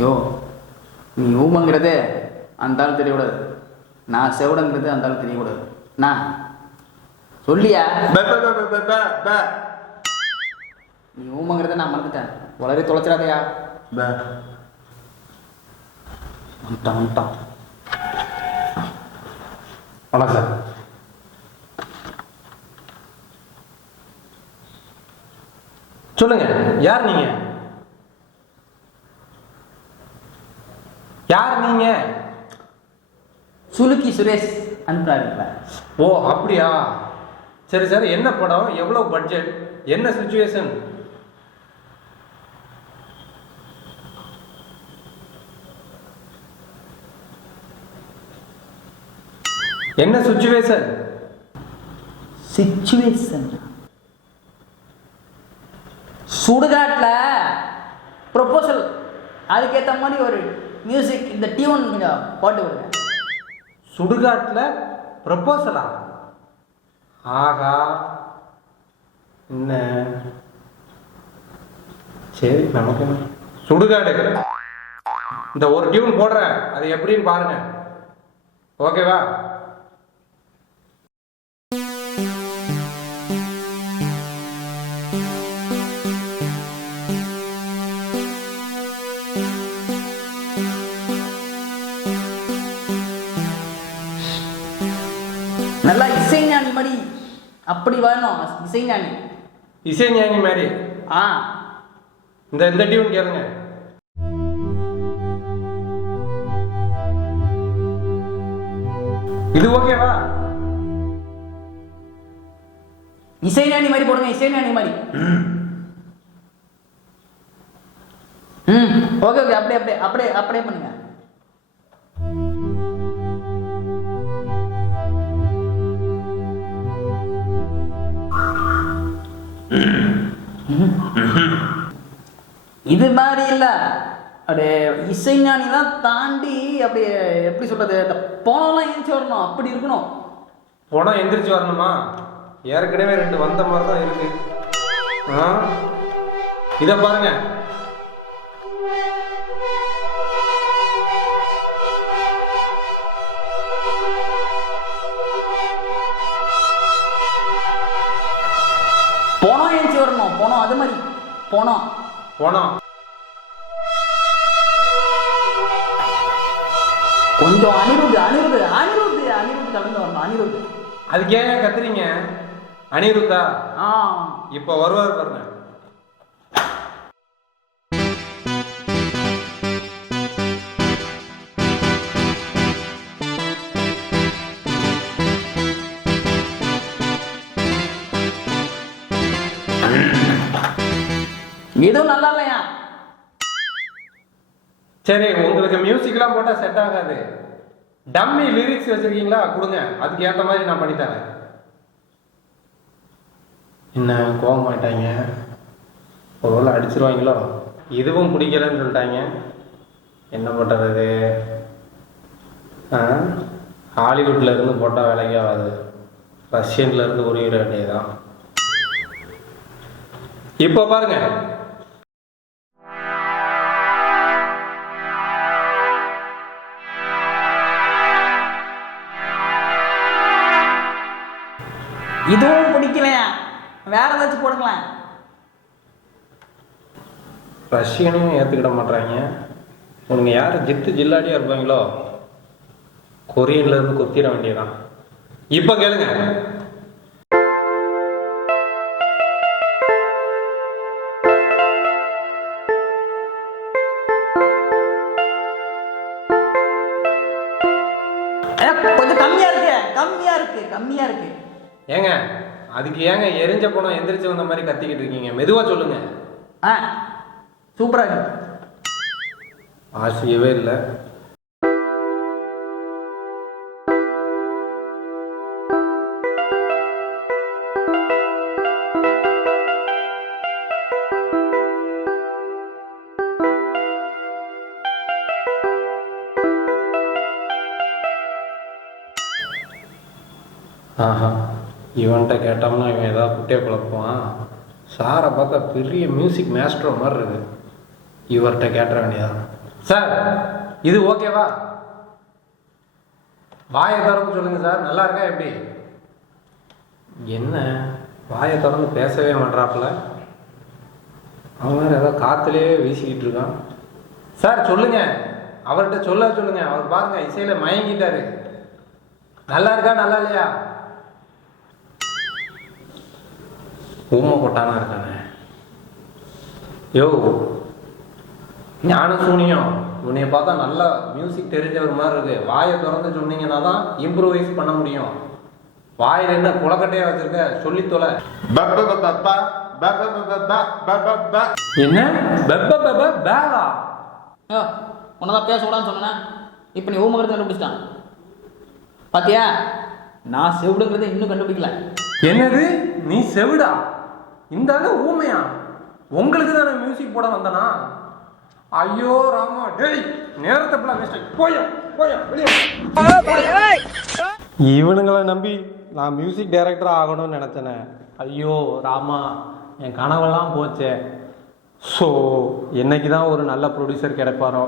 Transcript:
யோ, நீ ஊமங்கிறதே அந்த ஆள் தெரியக்கூடாது, நான் செவடங்கிறது அந்த ஆள் தெரியக்கூடாது. நான் சொல்லியா? நீ ஊமங்கிறத நான் மறந்துட்டேன், வளரி தொலைச்சிடாதையா. வந்துட்டான் வந்துட்டான். வணக்கம் சார். சொல்லுங்க, யார் நீங்க? யார் நீங்க? சுலுக்கி சுரேஷ் அனுப்புறாருங்களா? ஓ அப்படியா, சரி சார். என்ன படம், எவ்வளவு பட்ஜெட், என்ன சிச்சுவேஷன்? என்ன சிச்சுவேஷன்? சிச்சுவேஷன் சுடுகாட்டில் ப்ரொபோசல், அதுக்கேற்ற மாதிரி ஒரு மியூசிக், இந்த டியூன் கொஞ்சம் போட்டு விடுங்க. சுடுகாட்டில் ப்ரொபோசலா? ஆகா, என்ன சரி, நமக்கு சுடுகாடு இந்த ஒரு டியூன் போடுறேன், அது எப்படின்னு பாருங்க. ஓகேவா? நல்லா இசைஞானி மாதிரி அப்படி வரணும். இசைஞானி, இசைஞானி மாதிரி. ஆ, இந்த டியூன் கேளுங்க. இது ஓகேவா? இசைஞானி மாதிரி போடுங்க, இசைஞானி மாதிரி. ஓகே ஓகே, அப்படியே அப்படியே அப்படியே அப்படியே பண்ணுங்க. இது மாதிரி இல்ல, அப்படியே இசைஞானிலாம் தாண்டி அப்படியே எப்படி சொல்றது, இந்த போனெல்லாம் எந்திரிச்சு வரணும், அப்படி இருக்கணும். பணம் எந்திரிச்சு வரணுமா? ஏற்கனவே 2 வந்த மாதிரி தான் இருக்கு. இத பாருங்க. போனோம் எந்திரிச்சு வரணும், போனோம் அது மாதிரி போனோம் போனோம். கொஞ்சம் அனிருத் அனிருத் அனிருத் அனிருத் கலந்து வரணும். அனிருத் அதுக்கு ஏன் கத்துறீங்க? அனிருத்தா? இப்ப வருவார் பாருங்க. எதுவும் நல்லா இல்லையா? சரி, உங்களுக்கு மியூசிக்லாம் போட்டா செட் ஆகாது. டம்மி லிரிக்ஸ் வச்சிருக்கீங்களா? கொடுங்க, அதுக்கு ஏற்ற மாதிரி நான் பண்ணித்தரேன். என்ன கோவம் மாட்டாங்க? ஒருவேளை அடிச்சிருவாங்களோ? இதுவும் பிடிக்கலன்னு சொல்லிட்டாங்க. என்ன பண்ணுறது? ஹாலிவுட்ல இருந்து போட்டால் வேலைக்கு ஆகாது, ரஷ்யன்ல இருந்து உருகிற வேண்டியதுதான். இப்போ பாருங்க. இதுவும் பிடிக்கலையா? வேற ஏதாச்சும் போடுங்களேன். ரஷ்யனையும் ஏற்றுக்கிட மாட்டாங்க. உனக்கு யார் ஜித்து ஜில்லாடியா இருப்பாங்களோ, கொரியன்ல இருந்து கொத்திட வேண்டியதான். இப்போ கேளுங்க. கொஞ்சம் கம்மியா இருக்கு, கம்மியா இருக்கு, கம்மியா இருக்கு. ஏங்க, அதுக்கு ஏங்க எரிஞ்ச போனோம் எந்திரிச்சு வந்த மாதிரி கத்திக்கிட்டு இருக்கீங்க? மெதுவா சொல்லுங்க. சூப்பரா இருக்கு. ஆசையவே இல்லை. ஆஹா, இவன்கிட்ட கேட்டோம்னா இவன் ஏதாவது குட்டியை குழப்புவான். சாரை பார்த்தா பெரிய மியூசிக் மாஸ்டர் மாதிரி இருக்கு. இவர்கிட்ட கேட்ட வேண்டியதான். சார் இது ஓகேவா? வாயை திறந்து சொல்லுங்க சார். நல்லா இருக்கா எப்படி? என்ன வாயை திறந்து பேசவே மாட்றாப்புல. அவன் வேறு ஏதோ காற்றுலேயே வீசிக்கிட்டு இருக்கான். சார் சொல்லுங்க, அவர்கிட்ட சொல்லுங்க. அவர் பாருங்க இசையில மயங்கிட்டாரு. நல்லா இருக்கா நல்லா இல்லையா? ஊமை போட்டானா இருக்கானே. யோ ஞான சூனியம், உன்னைய பார்த்தா நல்லா மியூசிக் தெரிஞ்சவர் மாதிரி இருக்கு. வாயை திறந்து சொன்னீங்கன்னா தான் இம்ப்ரூவைஸ் பண்ண முடியும். வாயில் என்ன குளக்கட்டையா வச்சிருக்க? சொல்லி தொலை. என்ன பேவா? ஐயோ உன்னதான் பேச கூடாதுன்னு சொன்னேன். இப்போ நீ ஊமங்கிறது கண்டுபிடிச்சிட்டான் பாத்தியா? நான் செவிடுங்கிறத இன்னும் கண்டுபிடிக்கல. என்னது நீ செவிடா? இந்த ஆளு ஊமையா? உங்களுக்கு தானே மியூசிக் போட வந்தனா? ஐயோ ராமா, டேய் நேரத்தை ஃபுல்லாக வேஸ்ட். போயா வெளியே. இவனுங்களை நம்பி நான் மியூசிக் டைரக்டர் ஆகணும்னு நினச்சேனே. ஐயோ ராமா, என் கனவெல்லாம் போச்சே. ஸோ என்னைக்கு தான் ஒரு நல்ல ப்ரொடியூசர் கிடைப்பாரோ.